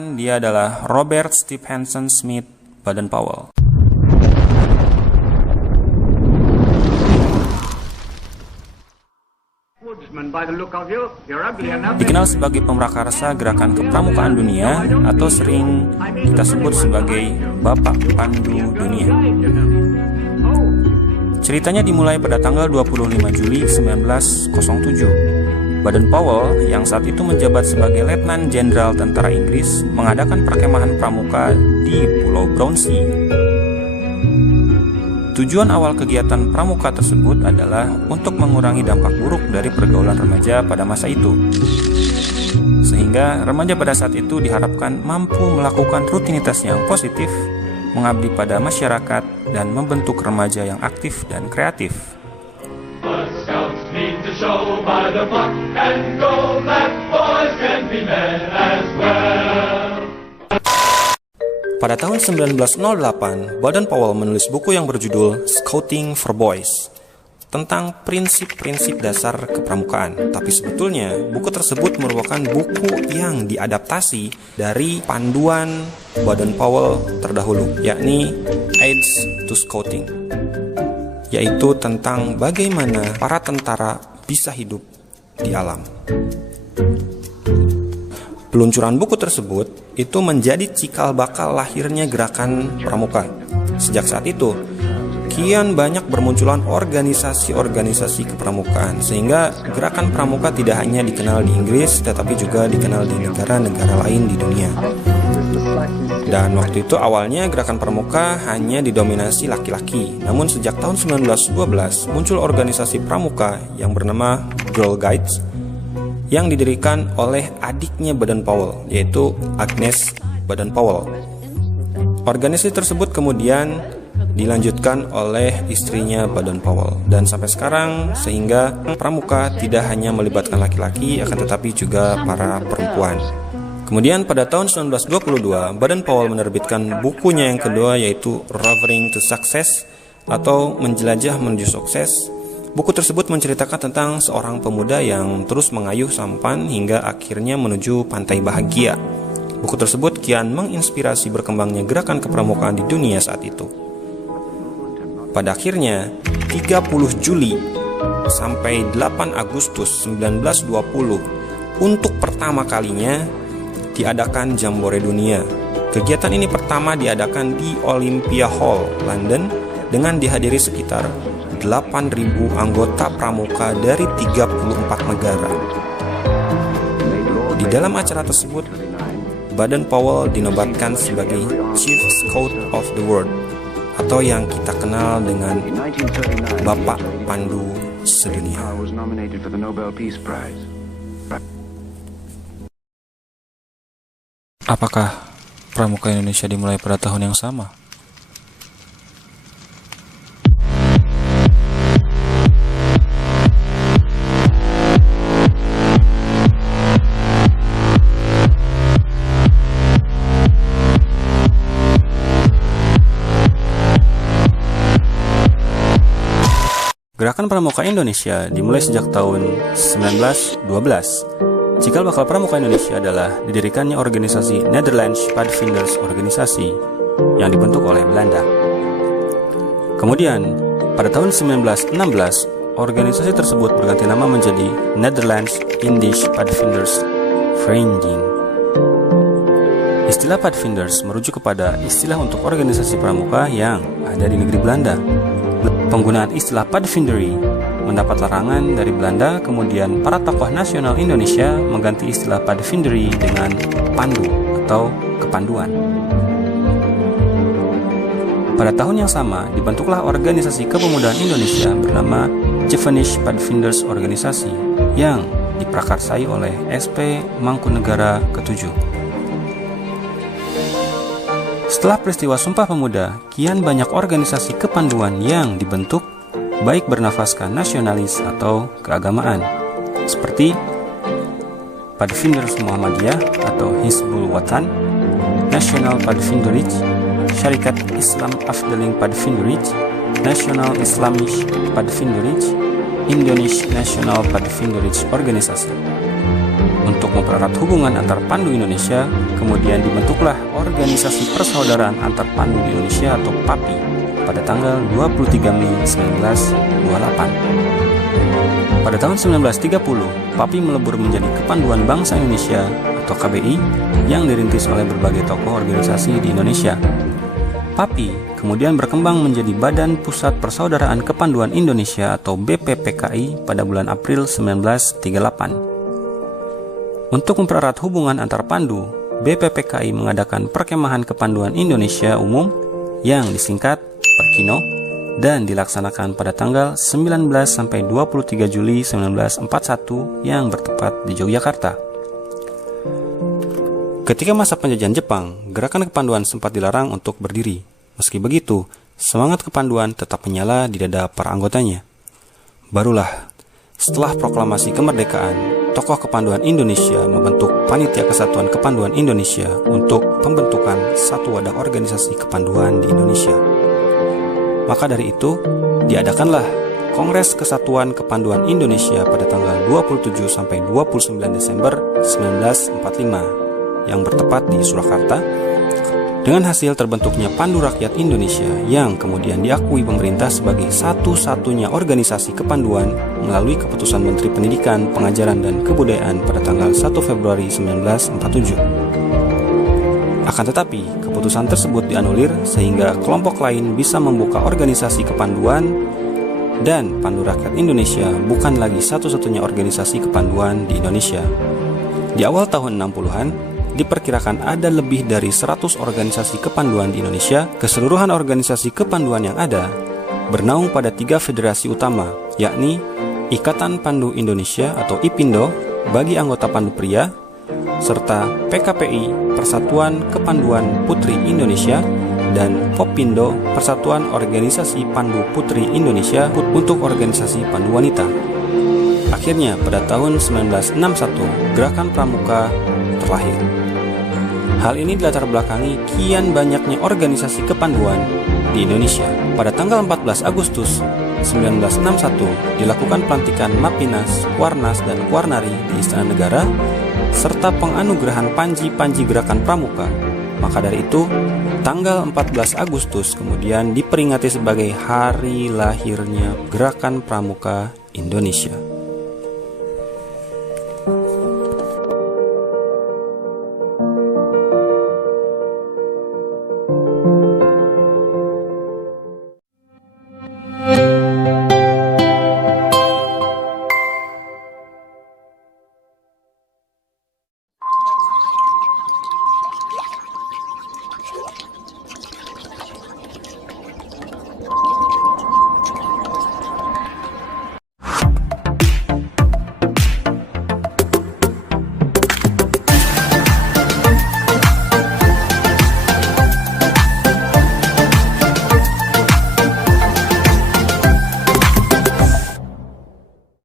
Pramukaan, dia adalah Robert Stephenson Smith Baden-Powell. Dikenal sebagai pemrakarsa gerakan kepramukaan dunia atau sering kita sebut sebagai Bapak Pandu Dunia. Ceritanya dimulai pada tanggal 25 Juli 1907. Baden-Powell yang saat itu menjabat sebagai Letnan Jenderal Tentara Inggris mengadakan perkemahan pramuka di Pulau Brownsea. Tujuan awal kegiatan pramuka tersebut adalah untuk mengurangi dampak buruk dari pergaulan remaja pada masa itu. Sehingga remaja pada saat itu diharapkan mampu melakukan rutinitas yang positif, mengabdi pada masyarakat, dan membentuk remaja yang aktif dan kreatif. Pada tahun 1908, Baden-Powell menulis buku yang berjudul Scouting for Boys tentang prinsip-prinsip dasar kepramukaan. Tapi sebetulnya buku tersebut merupakan buku yang diadaptasi dari panduan Baden-Powell terdahulu, yakni Aids to Scouting, yaitu tentang bagaimana para tentara bisa hidup di alam. Peluncuran buku tersebut itu menjadi cikal bakal lahirnya gerakan pramuka. Sejak saat itu, kian banyak bermunculan organisasi-organisasi kepramukaan, sehingga gerakan pramuka tidak hanya dikenal di Inggris, tetapi juga dikenal di negara-negara lain di dunia. Dan waktu itu awalnya gerakan pramuka hanya didominasi laki-laki. Namun sejak tahun 1912 muncul organisasi pramuka yang bernama Girl Guides yang didirikan oleh adiknya Baden-Powell, yaitu Agnes Baden-Powell. Organisasi tersebut kemudian dilanjutkan oleh istrinya Baden-Powell dan sampai sekarang, sehingga pramuka tidak hanya melibatkan laki-laki akan tetapi juga para perempuan. Kemudian pada tahun 1922, Baden-Powell menerbitkan bukunya yang kedua, yaitu Roving to Success atau Menjelajah Menuju Sukses. Buku tersebut menceritakan tentang seorang pemuda yang terus mengayuh sampan hingga akhirnya menuju pantai bahagia. Buku tersebut kian menginspirasi berkembangnya gerakan kepramukaan di dunia saat itu. Pada akhirnya, 30 Juli sampai 8 Agustus 1920, untuk pertama kalinya diadakan Jambore Dunia. Kegiatan ini pertama diadakan di Olympia Hall, London, dengan dihadiri sekitar 8.000 anggota pramuka dari 34 negara. Di dalam acara tersebut, Baden-Powell dinobatkan sebagai Chief Scout of the World, atau yang kita kenal dengan Bapak Pandu Sedunia. Apakah pramuka Indonesia dimulai pada tahun yang sama? Gerakan Pramuka Indonesia dimulai sejak tahun 1912. Cikal bakal Pramuka Indonesia adalah didirikannya organisasi Netherlands Padvinders Organisasi yang dibentuk oleh Belanda. Kemudian, pada tahun 1916, organisasi tersebut berganti nama menjadi Netherlands Indisch Padvinders Vereniging. Istilah Padvinders merujuk kepada istilah untuk organisasi pramuka yang ada di negeri Belanda. Penggunaan istilah Padvindery mendapat larangan dari Belanda, kemudian para tokoh nasional Indonesia mengganti istilah Padvindery dengan Pandu atau kepanduan. Pada tahun yang sama, dibentuklah organisasi kepemudaan Indonesia bernama Javanese Padvinders Organisasi yang diprakarsai oleh SP Mangkunegara ke-7. Setelah peristiwa Sumpah Pemuda, kian banyak organisasi kepanduan yang dibentuk, baik bernafaskan nasionalis atau keagamaan, seperti Padvinders Muhammadiyah atau Hizbul Watan, National Padvinderij, Syarikat Islam Afdeling Padvinderij, National Islamisch Padvinderij, Indonesia National Padvinderij Organisasi. Untuk mempererat hubungan antar pandu Indonesia, kemudian dibentuklah Organisasi Persaudaraan Antar Pandu di Indonesia atau PAPI pada tanggal 23 Mei 1928. Pada tahun 1930, PAPI melebur menjadi Kepanduan Bangsa Indonesia atau KBI yang dirintis oleh berbagai tokoh organisasi di Indonesia. PAPI kemudian berkembang menjadi Badan Pusat Persaudaraan Kepanduan Indonesia atau BPPKI pada bulan April 1938. Untuk mempererat hubungan antar pandu, BPPKI mengadakan Perkemahan Kepanduan Indonesia Umum yang disingkat Perkino dan dilaksanakan pada tanggal 19 sampai 23 Juli 1941 yang bertepat di Yogyakarta. Ketika masa penjajahan Jepang, gerakan kepanduan sempat dilarang untuk berdiri. Meski begitu, semangat kepanduan tetap menyala di dada para anggotanya. Barulah, setelah proklamasi kemerdekaan, tokoh kepanduan Indonesia membentuk Panitia Kesatuan Kepanduan Indonesia untuk pembentukan satu wadah organisasi kepanduan di Indonesia. Maka dari itu, diadakanlah Kongres Kesatuan Kepanduan Indonesia pada tanggal 27 sampai 29 Desember 1945 yang bertepat di Surakarta, dengan hasil terbentuknya Pandu Rakyat Indonesia yang kemudian diakui pemerintah sebagai satu-satunya organisasi kepanduan melalui keputusan Menteri Pendidikan, Pengajaran, dan Kebudayaan pada tanggal 1 Februari 1947. Akan tetapi, keputusan tersebut dianulir sehingga kelompok lain bisa membuka organisasi kepanduan dan Pandu Rakyat Indonesia bukan lagi satu-satunya organisasi kepanduan di Indonesia. Di awal tahun 60-an, diperkirakan ada lebih dari 100 organisasi kepanduan di Indonesia. Keseluruhan organisasi kepanduan yang ada bernaung pada 3 federasi utama, yakni Ikatan Pandu Indonesia atau IPINDO bagi anggota pandu pria, serta PKPI Persatuan Kepanduan Putri Indonesia dan Popindo Persatuan Organisasi Pandu Putri Indonesia untuk organisasi pandu wanita. Akhirnya pada tahun 1961 Gerakan Pramuka terlahir. Hal ini dilatar belakangi kian banyaknya organisasi kepanduan di Indonesia. Pada tanggal 14 Agustus 1961 dilakukan pelantikan Mapinas, Kuarnas, dan Kuarnari di Istana Negara serta penganugerahan Panji-Panji Gerakan Pramuka. Maka dari itu, tanggal 14 Agustus kemudian diperingati sebagai hari lahirnya Gerakan Pramuka Indonesia.